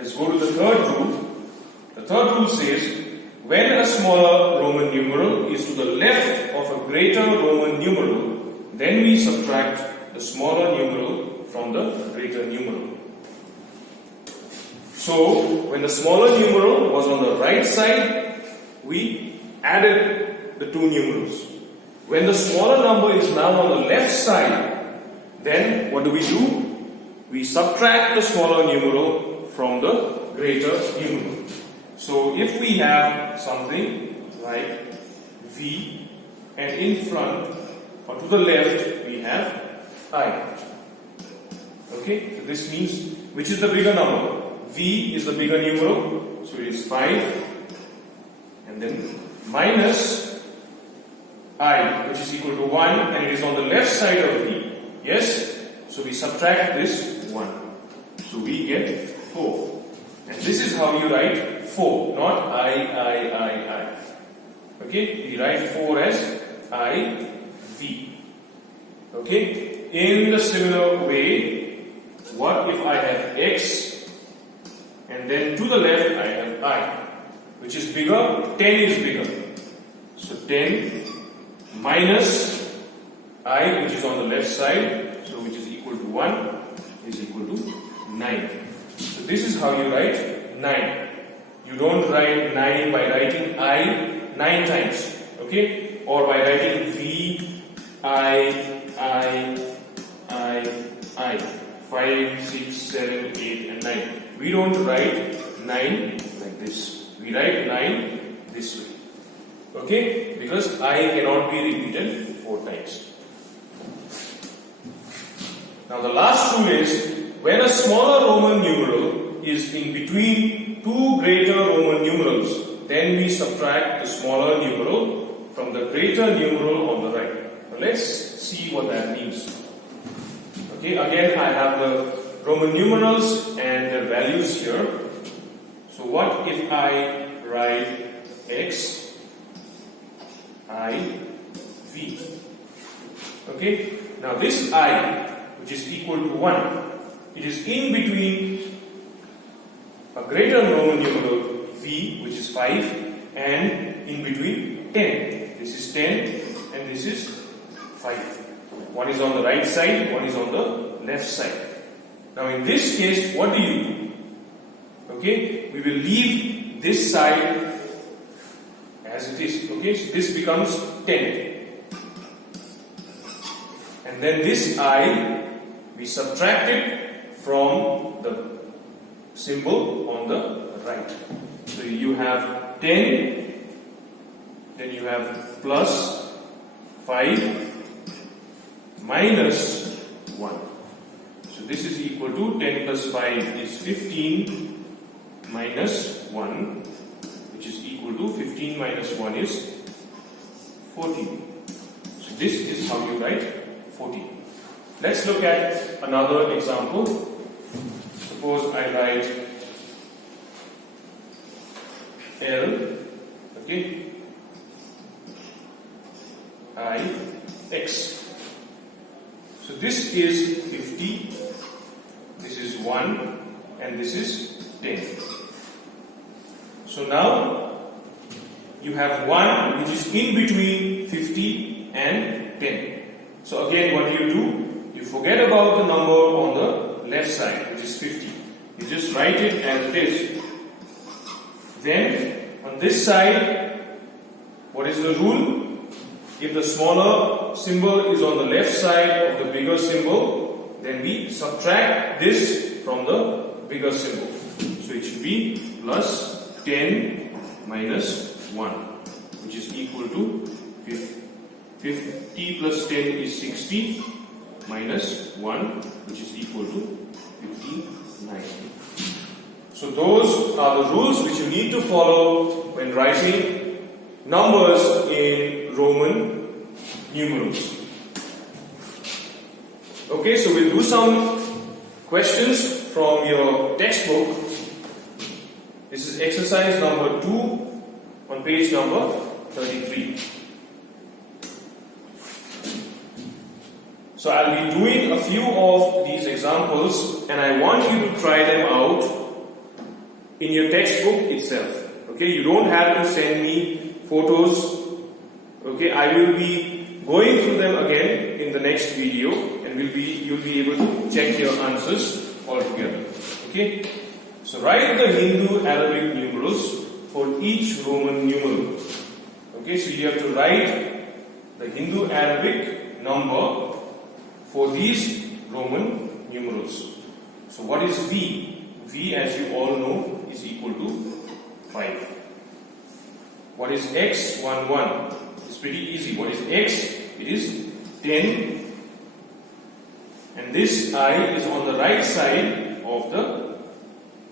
Let's go to the third rule. The third rule says, when a smaller Roman numeral is to the left of a greater Roman numeral, then we subtract the smaller numeral from the greater numeral. So, when the smaller numeral was on the right side, we added the two numerals. When the smaller number is now on the left side, then what do? We subtract the smaller numeral from the greater numeral. So if we have something like V and in front or to the left we have I. Okay, so this means which is the bigger number? V is the bigger numeral, so it is 5, and then minus I, which is equal to 1, and it is on the left side of V. Yes? So we subtract this 1. So we get 4. And this is how you write 4, not I. Okay? We write 4 as IV. Okay? In the similar way, what if I have X and then to the left I have I, which is bigger? 10 is bigger. So 10 minus I, which is on the left side, so which is equal to 1, is equal to 9. So this is how you write 9. You don't write 9 by writing I 9 times, okay? Or by writing V, I. 5, 6, 7, 8 and 9. We don't write 9 like this. We write 9 this way. Okay? Because I cannot be repeated 4 times. Now the last rule is, when a smaller Roman numeral is in between two greater Roman numerals, then we subtract the smaller numeral from the greater numeral on the right. Now let's see what that means. Okay, again I have the Roman numerals and their values here. So what if I write X, I, V? Okay, now this I, which is equal to 1, it is in between a greater Roman numeral V, which is 5, and in between 10. This is 10 and this is 5. One is on the right side, one is on the left side. Now in this case, what do you do? Okay, we will leave this side as it is. Okay, so this becomes 10. And then this I, we subtract it from the symbol on the right. So you have 10, then you have plus 5 minus 1. So this is equal to 10 plus 5 is 15 minus 1, which is equal to 15 minus 1 is 14. So this is how you write 14. Let's look at another example. Suppose I write L, okay, I, X. So this is 50, this is 1, and this is 10. So now you have 1 which is in between 50 and 10. So again, what do? You forget about the number on the left side, which is 50. You just write it as it is. Then on this side, what is the rule? If the smaller symbol is on the left side of the bigger symbol, then we subtract this from the bigger symbol. So it should be plus 10 minus 1, which is equal to 50. 50 plus 10 is 60 minus 1, which is equal to 59. So those are the rules which you need to follow when writing numbers in Roman numerals. Okay, so we'll do some questions from your textbook. This is exercise number 2 on page number 33. So I'll be doing a few of these examples and I want you to try them out in your textbook itself. Okay, you don't have to send me photos. Okay, I will be going through them again in the next video, and you'll be able to check your answers all together. Okay, so write the Hindu Arabic numerals for each Roman numeral. Okay, so you have to write the Hindu Arabic number for these Roman numerals. So what is V? V, as you all know, is equal to 5. What is X? 1, 1. It's pretty easy. What is X? It is 10. And this I is on the right side of the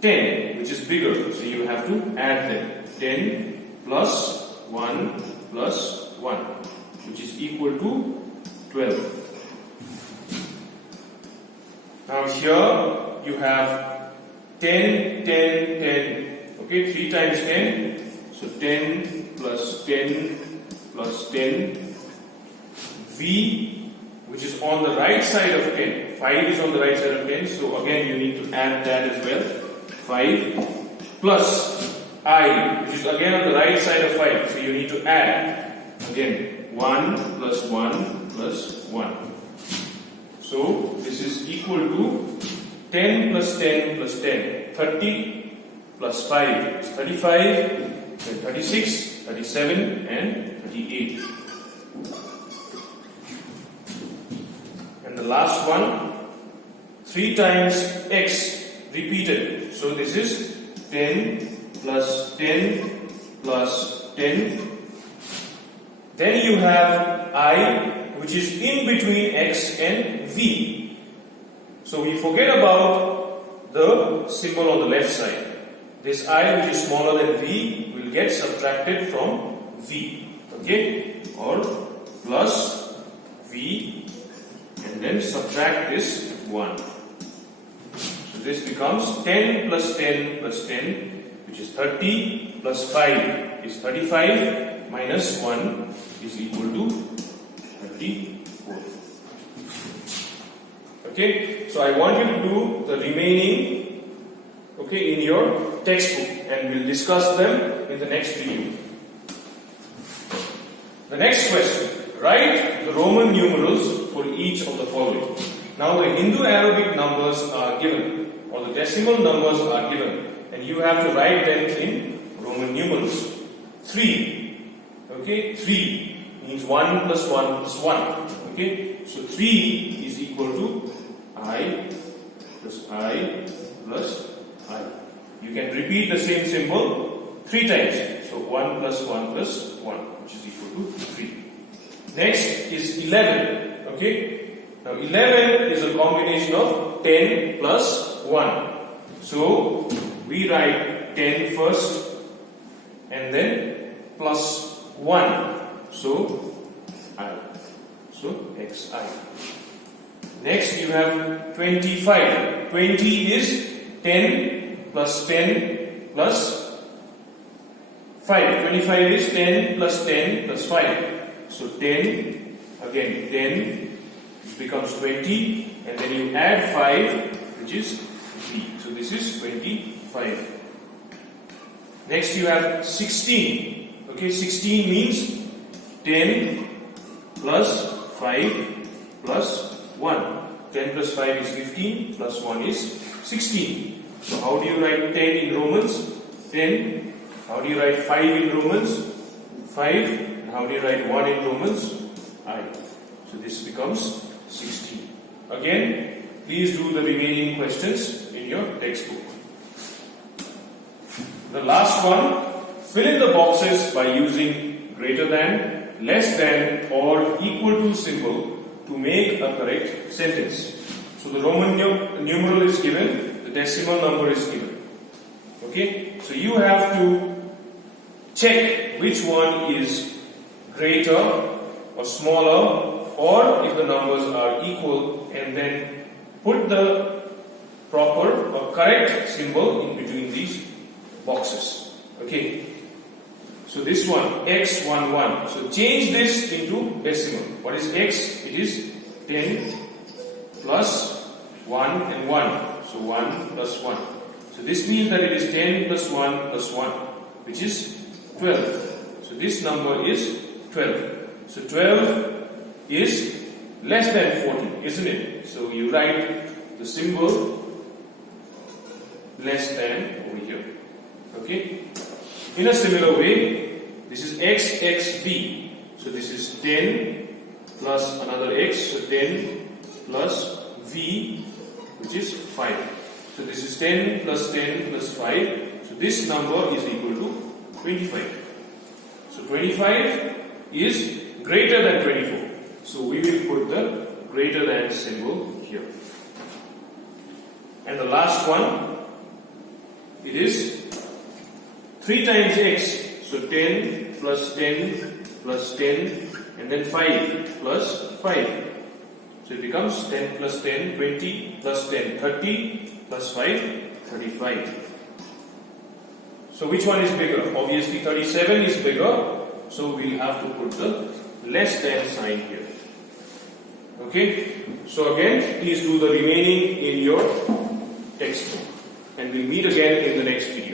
10, which is bigger. So you have to add them. 10 plus 1 plus 1, which is equal to 12. Now here you have 10, 10, 10. Okay, 3 times 10. So 10 plus 10 plus 10. V, which is on the right side of 10. 5 is on the right side of 10. So again you need to add that as well. 5 plus I, which is again on the right side of 5. So you need to add again 1 plus 1 plus 1. So this is equal to 10 plus 10 plus 10. 30 plus 5 is 35, then 36, 37 and 38. And the last one, 3 times X repeated. So this is 10 plus 10 plus 10. Then you have I, which is in between X and V. So we forget about the symbol on the left side. This I, which is smaller than V, will get subtracted from V. Okay? Or plus V, and then subtract this 1. So this becomes 10 plus 10 plus 10, which is 30, plus 5 is 35, minus 1 is equal to 34. Okay, so I want you to do the remaining, okay, in your textbook, and we'll discuss them in the next video. The next question, write the Roman numerals for each of the following. Now the Hindu Arabic numbers are given, or the decimal numbers are given, and you have to write them in Roman numerals. 3, okay, 3 means 1 plus 1 plus 1, okay, so 3 is equal to I plus I plus I. You can repeat the same symbol 3 times, so 1 plus 1 plus 1, which is equal to 3. Next is 11, okay, now 11 is a combination of 10 plus 1. So we write 10 first and then plus 1. So I. So Xi. Next you have 25. 20 is 10 plus 10 plus 5. 25 is 10 plus 10 plus 5. So 10, again 10 becomes 20, and then you add 5, which is 3. So this is 25. Next you have 16. Okay, 16 means 10 plus 5 plus 1. 10 plus 5 is 15, plus 1 is 16. So how do you write 10 in Romans? 10. How do you write 5 in Romans? 5. And how do you write 1 in Romans? I. So this becomes 16. Again, please do the remaining questions in your textbook. The last one, fill in the boxes by using greater than, less than, or equal to symbol to make a correct sentence. So the Roman numeral is given, the decimal number is given. Okay, so you have to check which one is greater or smaller, or if the numbers are equal, and then put the proper or correct symbol in between these boxes. Okay, so this one, x11. So change this into decimal. What is x? It is 10 plus 1 and 1. So 1 plus 1. So this means that it is 10 plus 1 plus 1, which is 12. So this number is 12. So 12 is less than 14, isn't it? So you write the symbol less than over here. Okay? In a similar way, this is x, x, v. So this is 10 plus another x, so 10 plus v, which is 5. So this is 10 plus 10 plus 5. So this number is equal to 25. So 25 is greater than 24. So we will put the greater than symbol here. And the last one, it is 3 times x. So 10 plus 10 plus 10 and then 5 plus 5. So it becomes 10 plus 10, 20 plus 10, 30 plus 5, 35. So which one is bigger? Obviously 37 is bigger. So we'll have to put the less than sign here. Okay? So again, please do the remaining in your textbook. And we'll meet again in the next video.